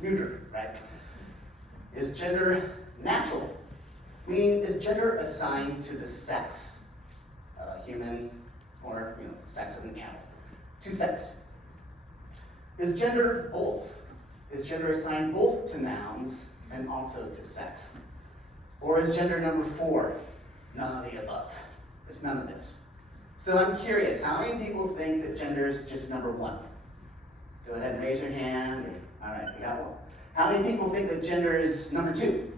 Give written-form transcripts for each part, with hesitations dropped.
neuter, right? Is gender natural? Meaning, is gender assigned to the sex of a human or sex of an animal? To sex. Is gender both? Is gender assigned both to nouns and also to sex? Or is gender number 4? None of the above. It's none of this. So I'm curious, how many people think that gender is just number 1? Go ahead and raise your hand. All right, we got one. How many people think that gender is number 2?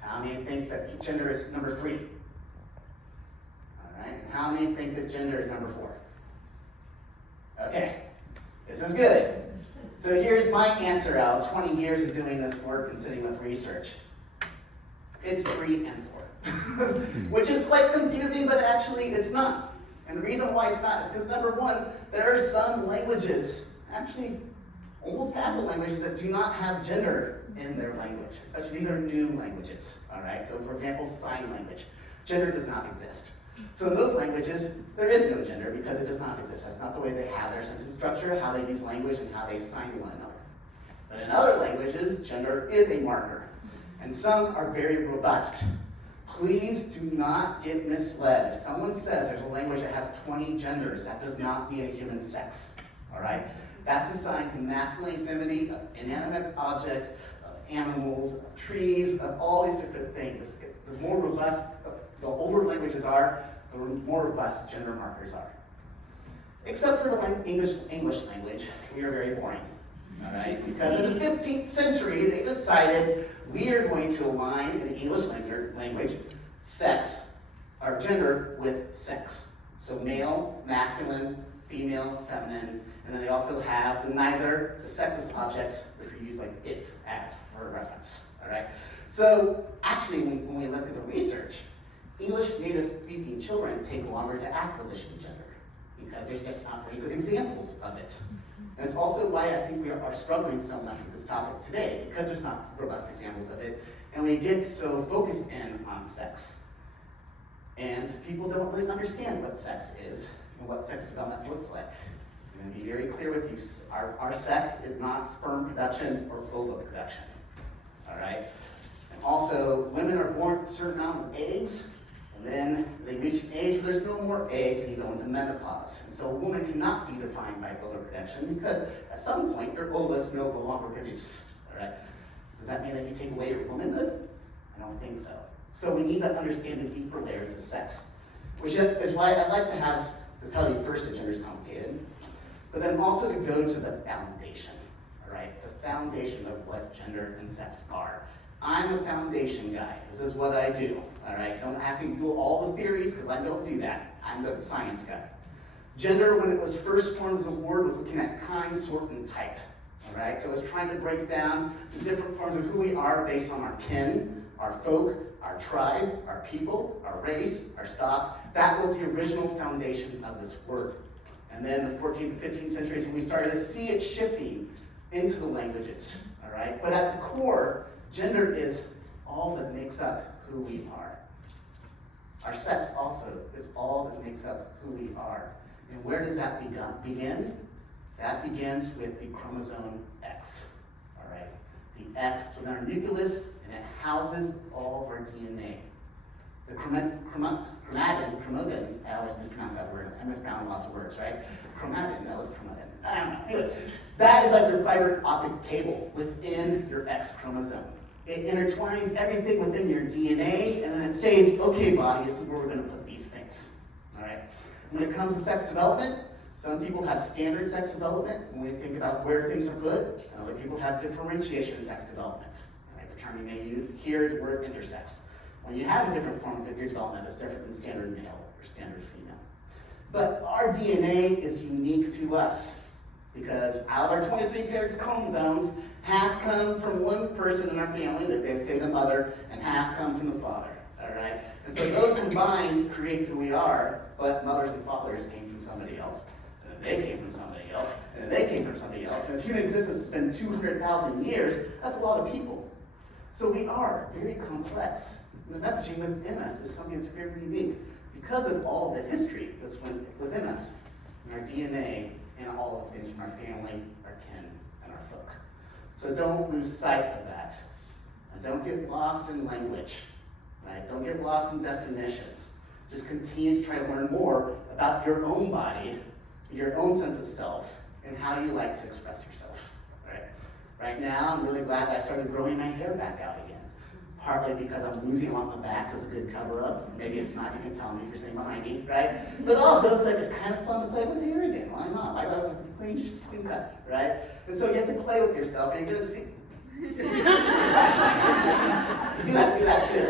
How many think that gender is number 3? All right, and how many think that gender is number 4? Okay, this is good. So here's my answer out 20 years of doing this work and sitting with research. It's 3 and 4, which is quite confusing, but actually it's not. And the reason why it's not is because number 1, there are some languages, actually almost half the languages, that do not have gender in their language. Especially these are new languages, all right? So for example, sign language. Gender does not exist. So in those languages, there is no gender because it does not exist. That's not the way they have their sentence structure, how they use language, and how they sign to one another. But in other languages, gender is a marker. And some are very robust. Please do not get misled. If someone says there's a language that has 20 genders, that does not mean a human sex, all right? That's assigned to masculine and feminine, of inanimate objects, of animals, of trees, of all these different things. The more robust, the older languages are, the more robust gender markers are. Except for the English language, we are very boring, all right? Because in the 15th century, they decided we are going to align in the English language sex, our gender, with sex. So male, masculine, female, feminine, and then they also have the neither, the sexist objects, which we use like it as for reference, all right? So actually, when we look at the research, English native speaking children take longer to acquisition gender because there's just not very good examples of it. And it's also why I think we are struggling so much with this topic today, because there's not robust examples of it, and we get so focused in on sex. And people don't really understand what sex is and what sex development looks like. I'm going to be very clear with you. Our sex is not sperm production or ova production, all right? And also, women are born with a certain amount of eggs, and then they reach an age where there's no more eggs and you go into menopause. And so a woman cannot be defined by overproduction because at some point your ova's no longer produce. All right? Does that mean that you take away your womanhood? I don't think so. So we need to understand the deeper layers of sex, which is why I like to tell you first that gender is complicated, but then also to go to the foundation. All right? The foundation of what gender and sex are. I'm a foundation guy. This is what I do, all right? Don't ask me to do all the theories, because I don't do that. I'm the science guy. Gender, when it was first formed as a word, was looking at kind, sort, and type, all right? So it's trying to break down the different forms of who we are based on our kin, our folk, our tribe, our people, our race, our stock. That was the original foundation of this word. And then the 14th and 15th centuries, when we started to see it shifting into the languages, all right? But at the core, gender is all that makes up who we are. Our sex also is all that makes up who we are. And where does that begin? That begins with the chromosome X, all right? The X within our nucleus, and it houses all of our DNA. The chromatin, I always mispronounce that word. I mispronounce lots of words, right? Chromatin, that was chromatin. I don't know. Anyway, that is like your fiber optic cable within your X chromosome. It intertwines everything within your DNA, and then it says, okay, body, this is where we're going to put these things, all right? When it comes to sex development, some people have standard sex development when we think about where things are put, and other people have differentiation sex development. Right? The term you may use here is the word intersexed. When you have a different form of your development, it's different than standard male or standard female. But our DNA is unique to us, because out of our 23 pairs of chromosomes, half come from one person in our family, that they say the mother, and half come from the father, all right? And so those combined create who we are, but mothers and fathers came from somebody else, and then they came from somebody else, and then they came from somebody else. And if human existence has been 200,000 years, that's a lot of people. So we are very complex. And the messaging within us is something that's very unique because of all the history that's within us, in our DNA, and all of the things from our family, our kin, and our folk. So don't lose sight of that. And don't get lost in language, right? Don't get lost in definitions. Just continue to try to learn more about your own body, your own sense of self, and how you like to express yourself, right? Right now, I'm really glad that I started growing my hair back out again. Partly because I'm losing a lot on my back, so it's a good cover-up. Maybe it's not, you can tell me if you're sitting behind me, right? But also, it's kind of fun to play with hair again. Why not? I was like a clean cut, right? And so you have to play with yourself, and you're gonna see. You do have to do that too.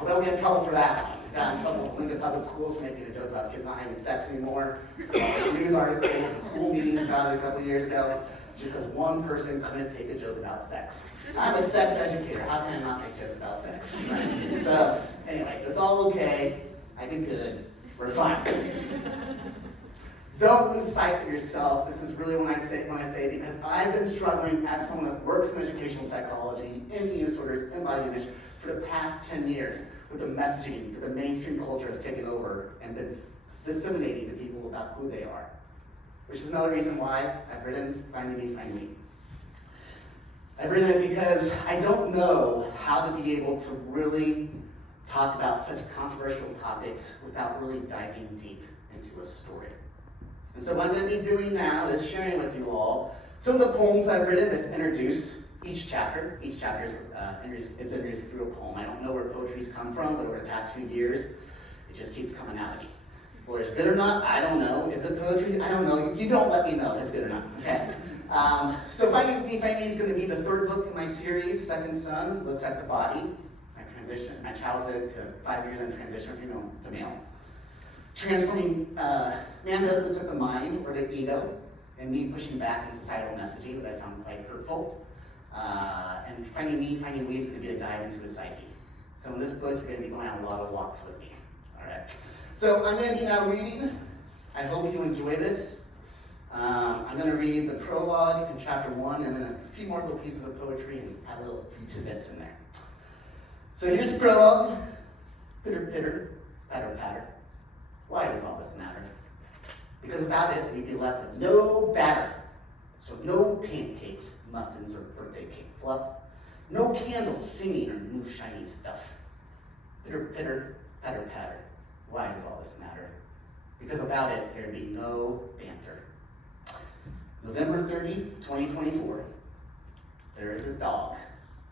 I don't get in trouble for that one. I got in trouble with Lincoln Public Schools for making a joke about kids not having sex anymore. There's news articles and school meetings about it a couple of years ago, just because one person couldn't take a joke about sex. I'm a sex educator. How can I not make jokes about sex? Right? So anyway, it's all okay. I did good. We're fine. Don't lose sight of yourself. This is really when I say because I've been struggling as someone that works in educational psychology, in eating disorders, in body image for the past 10 years with the messaging that the mainstream culture has taken over and been disseminating to people about who they are. Which is another reason why I've written Finding Me, Finding Me. I've written it because I don't know how to be able to really talk about such controversial topics without really diving deep into a story. And so what I'm going to be doing now is sharing with you all some of the poems I've written that introduce each chapter. Each chapter is introduced through a poem. I don't know where poetry's come from, but over the past few years, it just keeps coming out of me. Whether it's good or not, I don't know. Is it poetry? I don't know. You don't let me know if it's good or not, okay? So Finding Me is going to be the third book in my series. Second Son looks at the body, my childhood to 5 years in transition from female to male. Transforming Manhood looks at the mind or the ego, and me pushing back in societal messaging that I found quite hurtful. And Finding Me is going to be a dive into his psyche. So in this book, you're going to be going on a lot of walks with me. All right. So I'm going to be now reading. I hope you enjoy this. I'm going to read the prologue in chapter 1 and then a few more little pieces of poetry and have a little few tidbits in there. So here's the prologue. Pitter, pitter, patter, patter. Why does all this matter? Because without it, we'd be left with no batter. So no pancakes, muffins, or birthday cake fluff. No candles singing or new shiny stuff. Pitter, pitter, patter, patter. Why does all this matter? Because without it, there'd be no banter. November 30, 2024. There is this dog